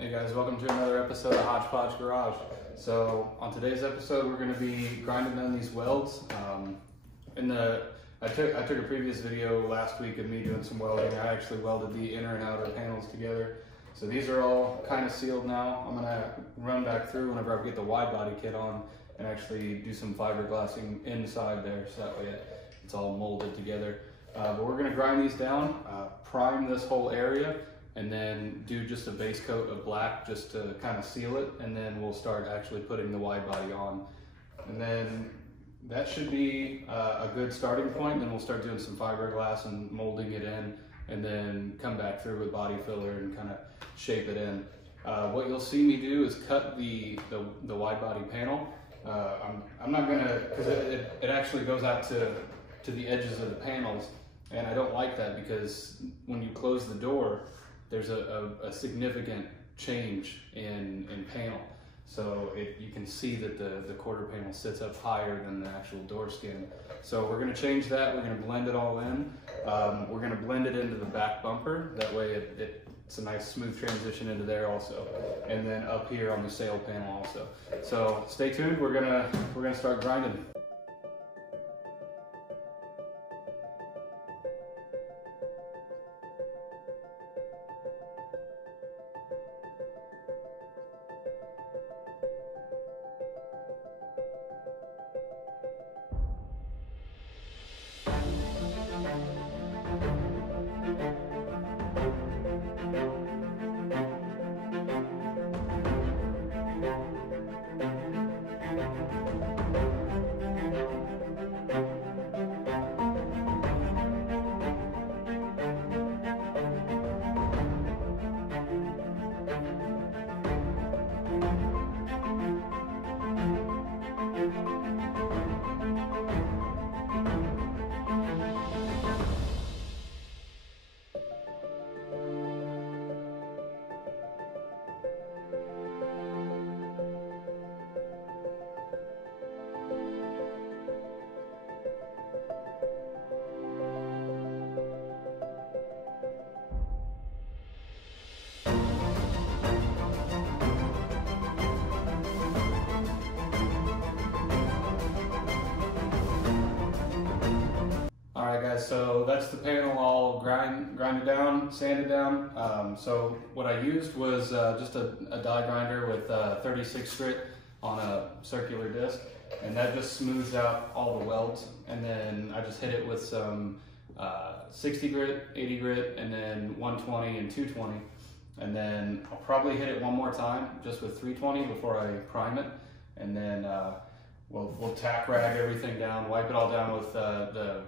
Hey guys, welcome to another episode of Hodgepodge Garage. So on today's episode, we're going to be grinding down these welds. I took a previous video last week of me doing some welding. I actually welded the inner and outer panels together. So these are all kind of sealed now. I'm going to run back through whenever I get the wide body kit on and actually do some fiberglassing inside there, so that way it's all molded together. But we're going to grind these down, prime this whole area, and then do just a base coat of black just to kind of seal it, and then we'll start actually putting the wide body on. And then that should be a good starting point. Then we'll start doing some fiberglass and molding it in, and then come back through with body filler and kind of shape it in. What you'll see me do is cut the wide body panel. I'm not gonna, because it actually goes out to the edges of the panels, and I don't like that because when you close the door, there's a significant change in panel. So you can see that the quarter panel sits up higher than the actual door skin. So we're gonna change that. We're gonna blend it all in. We're gonna blend it into the back bumper. That way it's a nice smooth transition into there also. And then up here on the sail panel also. So stay tuned, we're gonna start grinding. Alright guys, so that's the panel all grinded down, sanded down. So what I used was just a die grinder with 36 grit on a circular disc, and that just smooths out all the welds. And then I just hit it with some 60 grit, 80 grit, and then 120 and 220. And then I'll probably hit it one more time just with 320 before I prime it. And then we'll tack rag everything down, wipe it all down with the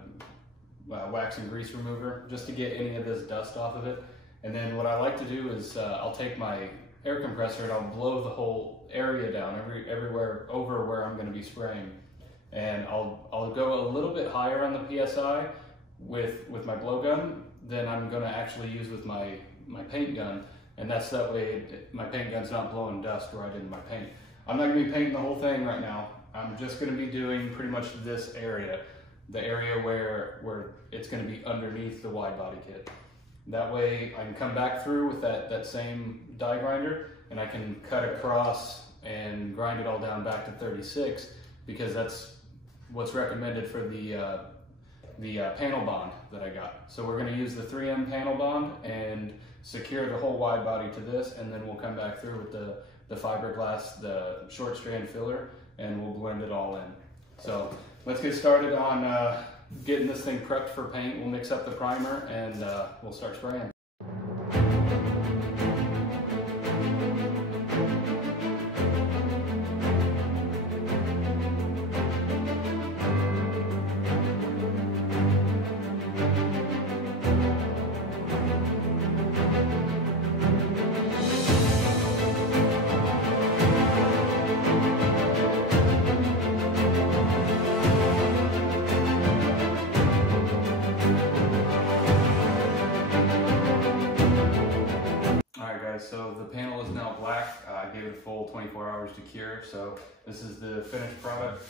wax and grease remover just to get any of this dust off of it. And then what I like to do is I'll take my air compressor and I'll blow the whole area down everywhere over where I'm going to be spraying. And I'll go a little bit higher on the PSI with my blowgun than I'm going to actually use with my paint gun. And that's that way my paint gun's not blowing dust right into my paint. I'm not going to be painting the whole thing right now. I'm just going to be doing pretty much this area. The area where it's going to be underneath the wide body kit. That way I can come back through with that same die grinder, and I can cut across and grind it all down back to 36, because that's what's recommended for the panel bond that I got. So we're going to use the 3M panel bond and secure the whole wide body to this, and then we'll come back through with the fiberglass, the short strand filler, and we'll blend it all in. So let's get started on getting this thing prepped for paint. We'll mix up the primer and we'll start spraying. So the panel is now black. I gave it a full 24 hours to cure, so this is the finished product.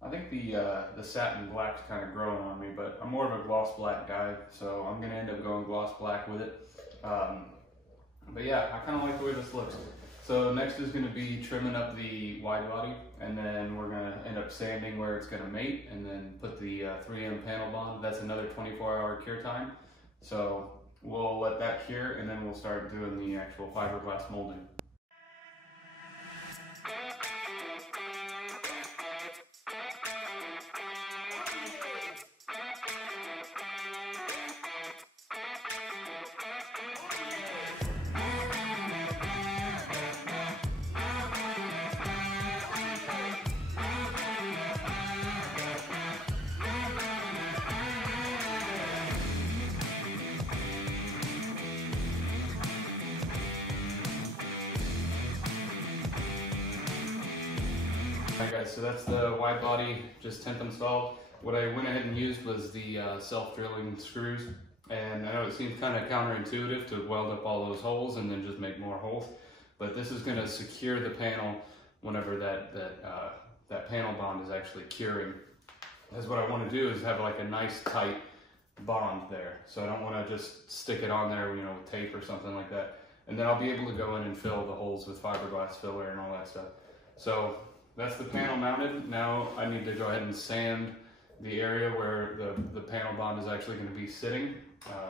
I think the satin black's kind of growing on me, but I'm more of a gloss black guy, so I'm gonna end up going gloss black with it. But yeah, I kind of like the way this looks. So next is going to be trimming up the wide body, and then we're going to end up sanding where it's going to mate, and then put the 3M panel bond. That's another 24-hour cure time. So we'll let that cure, and then we'll start doing the actual fiberglass molding. Alright guys, so that's the wide body just temp installed. What I went ahead and used was the self-drilling screws, and I know it seems kind of counterintuitive to weld up all those holes and then just make more holes, but this is going to secure the panel whenever that panel bond is actually curing. Because what I want to do is have like a nice tight bond there, so I don't want to just stick it on there, you know, with tape or something like that, and then I'll be able to go in and fill the holes with fiberglass filler and all that stuff. So that's the panel mounted. Now I need to go ahead and sand the area where the panel bond is actually going to be sitting.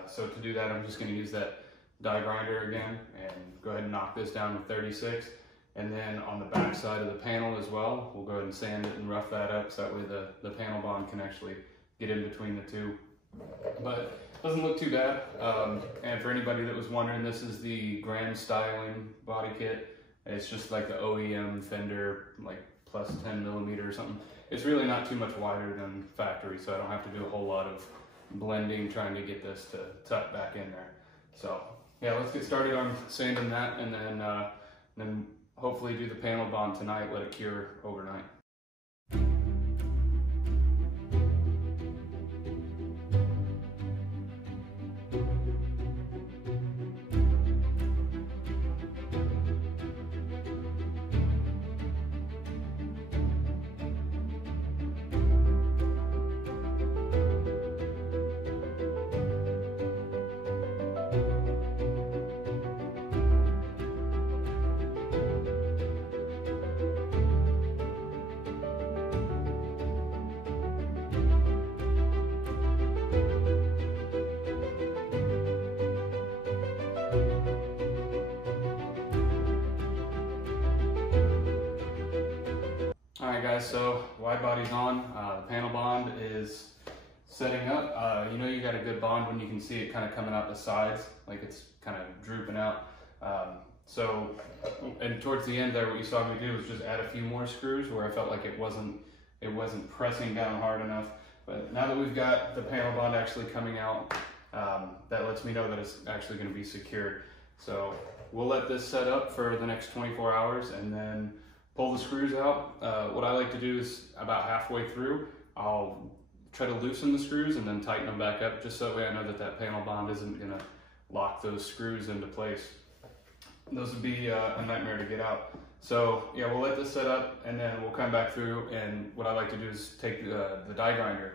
So to do that, I'm just going to use that die grinder again and go ahead and knock this down with 36. And then on the back side of the panel as well, we'll go ahead and sand it and rough that up so that way the panel bond can actually get in between the two. But it doesn't look too bad. And for anybody that was wondering, this is the Grand Styling body kit. It's just like the OEM Fender, like plus 10 millimeter or something. It's really not too much wider than factory, so I don't have to do a whole lot of blending trying to get this to tuck back in there. So yeah, let's get started on sanding that, and then hopefully do the panel bond tonight, let it cure overnight. Alright guys, so wide body's on, the panel bond is setting up. You know you got a good bond when you can see it kind of coming out the sides, like it's kind of drooping out. And towards the end there, what you saw me do was just add a few more screws where I felt like it wasn't pressing down hard enough. But now that we've got the panel bond actually coming out, that lets me know that it's actually going to be secured. So we'll let this set up for the next 24 hours and then pull the screws out. What I like to do is about halfway through, I'll try to loosen the screws and then tighten them back up, just so that way I know that panel bond isn't gonna lock those screws into place. Those would be a nightmare to get out. So yeah, we'll let this set up and then we'll come back through, and what I like to do is take the die grinder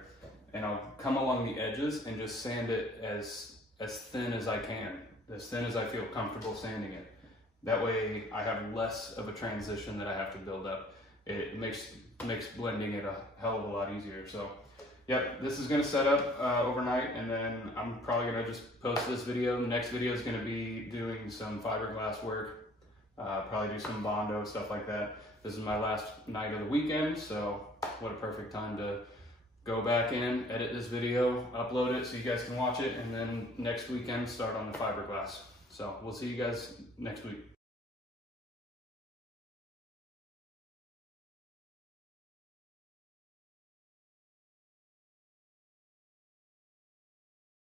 and I'll come along the edges and just sand it as thin as I can, as thin as I feel comfortable sanding it. That way I have less of a transition that I have to build up. It makes blending it a hell of a lot easier. So yep, this is gonna set up overnight, and then I'm probably gonna just post this video. The next video is gonna be doing some fiberglass work, probably do some Bondo, stuff like that. This is my last night of the weekend, so what a perfect time to go back in, edit this video, upload it so you guys can watch it, and then next weekend start on the fiberglass. So we'll see you guys next week.